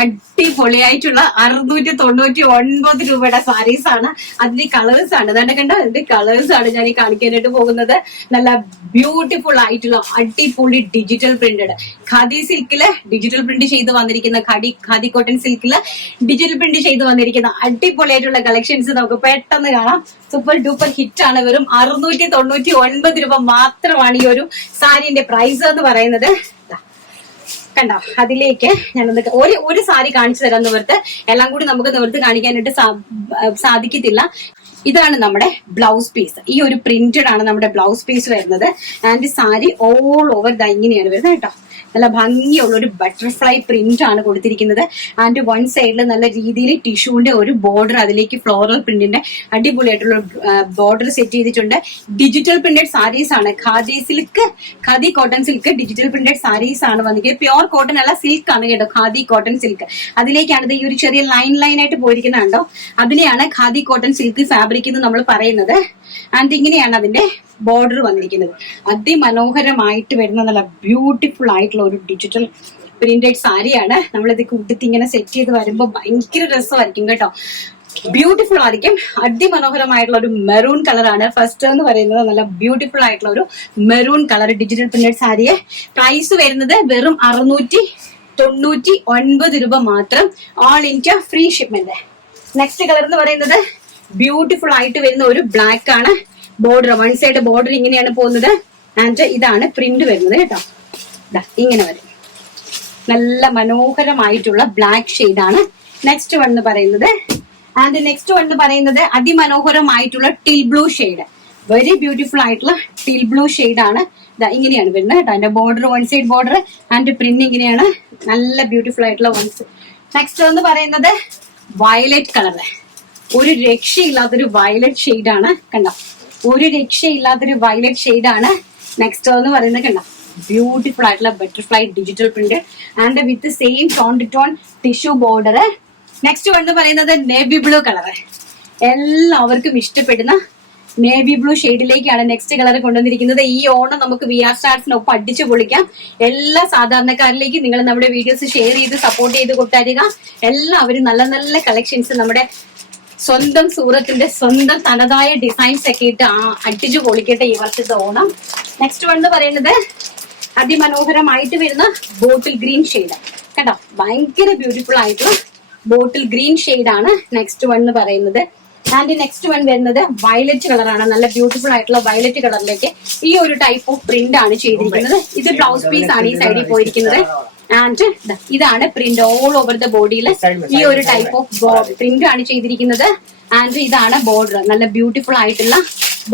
അടിപൊളിയായിട്ടുള്ള 699 രൂപയുടെ സാരീസ് ആണ്. അതിന്റെ കളേഴ്സ് ആണ് അതാണ്ട് കണ്ടോ, അതിന്റെ കളേഴ്സ് ആണ് ഞാൻ ഈ കാണിക്കാനായിട്ട് പോകുന്നത്. നല്ല ബ്യൂട്ടിഫുൾ ആയിട്ടുള്ള അടിപൊളി ഡിജിറ്റൽ പ്രിന്റഡ് ഖാദി സിൽക്കില് ഡിജിറ്റൽ പ്രിന്റ് ചെയ്ത് വന്നിരിക്കുന്ന ഖാദി കോട്ടൺ സിൽക്കില് ഡിജിറ്റൽ പ്രിന്റ് ചെയ്ത് വന്നിരിക്കുന്ന അടിപൊളിയായിട്ടുള്ള കളക്ഷൻസ് നമുക്ക് പെട്ടെന്ന് കാണാം. സൂപ്പർ ഡൂപ്പർ ഹിറ്റ് ആണ്. വെറും 699 രൂപ മാത്രമാണ് ഈ ഒരു സാരിന്റെ പ്രൈസ് എന്ന് പറയുന്നത്. കണ്ടോ, അതിലേക്ക് ഞാനൊന്ന് ഒരു സാരി കാണിച്ചു തരാൻ നിവർത്ത് എല്ലാം കൂടി നമുക്ക് നിവർത്ത് കാണിക്കാനായിട്ട് സാധിക്കത്തില്ല. ഇതാണ് നമ്മുടെ ബ്ലൗസ് പീസ്. ഈ ഒരു പ്രിന്റഡ് ആണ് നമ്മുടെ ബ്ലൗസ് പീസ് വരുന്നത്. ആൻഡ് സാരി ഓൾ ഓവർ ഇങ്ങനെയാണ് വരുന്നത് കേട്ടോ. നല്ല ഭംഗിയുള്ള ഒരു ബട്ടർഫ്ലൈ പ്രിന്റ് ആണ് കൊടുത്തിരിക്കുന്നത്. ആൻഡ് വൺ സൈഡിൽ നല്ല രീതിയിൽ ടിഷ്യൂവിന്റെ ഒരു ബോർഡർ, അതിലേക്ക് ഫ്ലോറൽ പ്രിന്റിന്റെ അടിപൊളിയായിട്ടുള്ള ബോർഡർ സെറ്റ് ചെയ്തിട്ടുണ്ട്. ഡിജിറ്റൽ പ്രിന്റഡ് സാരീസ് ആണ്. Khadi cotton silk digital printed saris ആണ് വന്നിരിക്കുന്നത്. പ്യോർ കോട്ടൺ അല്ല, സിൽക്ക് ആണ് കേട്ടോ, ഖാദി കോട്ടൺ സിൽക്ക്. അതിലേക്കാണ് ഈ ഒരു ചെറിയ ലൈൻ ആയിട്ട് പോയിരിക്കുന്നുണ്ടോ, അതിനെയാണ് ഖാദി കോട്ടൺ സിൽക്ക് ഫാബ്രിക് എന്ന് നമ്മൾ പറയുന്നത്. ആൻഡ് ഇങ്ങനെയാണ് അതിന്റെ ബോർഡർ വന്നിരിക്കുന്നത്. അതിമനോഹരമായിട്ട് വരുന്ന നല്ല ബ്യൂട്ടിഫുൾ ആയിട്ടുള്ള ഒരു ഡിജിറ്റൽ പ്രിന്റഡ് സാരിയാണ്. നമ്മളിത് കൂട്ടത്തി ഇങ്ങനെ സെറ്റ് ചെയ്ത് വരുമ്പോൾ ഭയങ്കര രസമായിരിക്കും കേട്ടോ. ബ്യൂട്ടിഫുൾ ആയിരിക്കും. അതിമനോഹരമായിട്ടുള്ള ഒരു മെറൂൺ കളറാണ് ഫസ്റ്റ് എന്ന് പറയുന്നത്. നല്ല ബ്യൂട്ടിഫുൾ ആയിട്ടുള്ള ഒരു മെറൂൺ കളർ ഡിജിറ്റൽ പ്രിന്റഡ് സാരിയെ പ്രൈസ് വരുന്നത് വെറും 699 രൂപ മാത്രം. All India free shipment. Next colour എന്ന് പറയുന്നത് ബ്യൂട്ടിഫുൾ ആയിട്ട് വരുന്ന ഒരു ബ്ലാക്ക് ആണ്. ബോർഡർ വൺ സൈഡ് ബോർഡർ ഇങ്ങനെയാണ് പോകുന്നത്. ആൻഡ് ഇതാണ് പ്രിന്റ് വരുന്നത് കേട്ടോ. ഇങ്ങനെ വരും. നല്ല മനോഹരമായിട്ടുള്ള ബ്ലാക്ക് ഷെയ്ഡ് ആണ് നെക്സ്റ്റ് വൺ എന്ന് പറയുന്നത്. ആൻഡ് നെക്സ്റ്റ് വൺ എന്ന് പറയുന്നത് അതിമനോഹരമായിട്ടുള്ള teal blue shade. Very beautiful ആയിട്ടുള്ള ടിൽ ബ്ലൂ ഷെയ്ഡ് ആണ്. ഇങ്ങനെയാണ് വരുന്നത് കേട്ടോ. അതിന്റെ border one side border and print ഇങ്ങനെയാണ്. നല്ല ബ്യൂട്ടിഫുൾ ആയിട്ടുള്ള വൺ സൈഡ്. നെക്സ്റ്റ് എന്ന് പറയുന്നത് വയലറ്റ് കളർ. ഒരു രക്ഷയില്ലാത്തൊരു വയലറ്റ് ഷെയ്ഡ് ആണ്. കണ്ടോ, ഒരു രക്ഷയില്ലാത്തൊരു വയലറ്റ് ഷെയ്ഡ് ആണ് നെക്സ്റ്റ് എന്ന് പറയുന്നത്. കണ്ടോ, ബ്യൂട്ടിഫുൾ ആയിട്ടുള്ള butterfly digital print and with same tone to tone tissue border. Next one എന്ന് പറയുന്നത് നേവി ബ്ലൂ കളർ. എല്ലാവർക്കും ഇഷ്ടപ്പെടുന്ന നേവി ബ്ലൂ ഷെയ്ഡിലേക്കാണ് നെക്സ്റ്റ് കളർ കൊണ്ടുവന്നിരിക്കുന്നത്. ഈ ഓണം നമുക്ക് VR സ്റ്റാർസിനൊപ്പം അടിച്ചു പൊളിക്കാം. എല്ലാ സാധാരണക്കാരിലേക്കും നിങ്ങൾ നമ്മുടെ വീഡിയോസ് ഷെയർ ചെയ്ത് സപ്പോർട്ട് ചെയ്ത് കൊണ്ടുവരിക. എല്ലാവരും നല്ല നല്ല കളക്ഷൻസ് നമ്മുടെ സ്വന്തം സൂറത്തിന്റെ സ്വന്തം തനതായ ഡിസൈൻസ് ഒക്കെ ഇട്ട് അടിച്ചു പൊളിക്കട്ടെ ഈ വർഷത്തെ ഓണം. നെക്സ്റ്റ് വൺ എന്ന് പറയുന്നത് അതിമനോഹരമായിട്ട് വരുന്ന ബോട്ടിൽ ഗ്രീൻ ഷെയ്ഡ്. കേട്ടോ, ഭയങ്കര ബ്യൂട്ടിഫുൾ ആയിട്ടുള്ള ബോട്ടിൽ ഗ്രീൻ ഷെയ്ഡ് ആണ് നെക്സ്റ്റ് വൺ എന്ന് പറയുന്നത്. ആൻഡ് നെക്സ്റ്റ് വൺ വരുന്നത് വയലറ്റ് കളറാണ്. നല്ല ബ്യൂട്ടിഫുൾ ആയിട്ടുള്ള വയലറ്റ് കളറിലേക്ക് ഈ ഒരു ടൈപ്പ് ഓഫ് പ്രിന്റ് ആണ് ചെയ്തിരിക്കുന്നത്. ഇത് ബ്ലൗസ് പീസ് ആണ് ഈ സൈഡിൽ പോയിരിക്കുന്നത്. ആൻഡ് ഇതാണ് പ്രിന്റ് ഓൾ ഓവർ ദ ബോഡിയിൽ. ഈ ഒരു ടൈപ്പ് ഓഫ് പ്രിന്റ് ആണ് ചെയ്തിരിക്കുന്നത്. ആൻഡ് ഇതാണ് ബോർഡർ. നല്ല ബ്യൂട്ടിഫുൾ ആയിട്ടുള്ള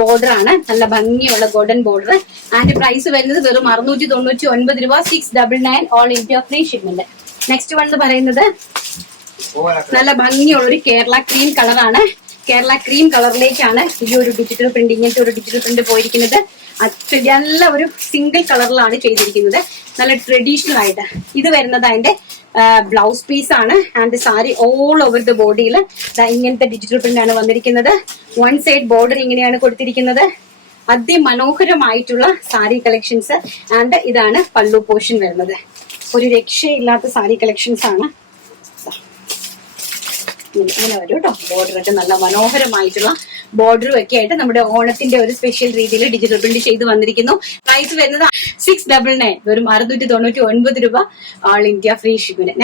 ബോർഡർ ആണ്. നല്ല ഭംഗിയുള്ള ഗോൾഡൻ ബോർഡർ. ആൻഡ് പ്രൈസ് വരുന്നത് വെറും 699 രൂപ. 699 all India free shipment. Next one എന്ന് പറയുന്നത് നല്ല ഭംഗിയുള്ള ഒരു കേരള ക്രീം കളറാണ്. കേരള ക്രീം കളറിലേക്കാണ് ഈ ഒരു ഡിജിറ്റൽ പ്രിന്റ്, ഇങ്ങനത്തെ ഒരു ഡിജിറ്റൽ പ്രിന്റ് പോയിരിക്കുന്നത്. നല്ല ഒരു സിംഗിൾ കളറിലാണ് ചെയ്തിരിക്കുന്നത്. നല്ല ട്രഡീഷണൽ ആയിട്ട് ഇത് വരുന്നത് അതിന്റെ ബ്ലൗസ് പീസ് ആണ്. And sari all over the ബോഡിയിൽ ഇങ്ങനത്തെ ഡിജിറ്റൽ പ്രിന്റ് ആണ് വന്നിരിക്കുന്നത്. വൺ സൈഡ് ബോർഡർ ഇങ്ങനെയാണ് കൊടുത്തിരിക്കുന്നത്. അതിമനോഹരമായിട്ടുള്ള സാരി കളക്ഷൻസ്. ആൻഡ് ഇതാണ് പല്ലു പോർഷൻ വരുന്നത്. ഒരു രക്ഷയില്ലാത്ത സാരി കളക്ഷൻസ് ആണ്. ഇങ്ങനെ വരും കേട്ടോ. ബോർഡർ ഒക്കെ നല്ല മനോഹരമായിട്ടുള്ള ബോർഡറും ഒക്കെ ആയിട്ട് നമ്മുടെ ഓണത്തിന്റെ ഒരു സ്പെഷ്യൽ രീതിയിൽ ഡിജിറ്റൽ പ്രിന്റ് ചെയ്ത് വന്നിരിക്കുന്നു. പ്രൈസ് വരുന്നത് 699, വെറും 699 രൂപ. All India free ഷിപ്പിന്.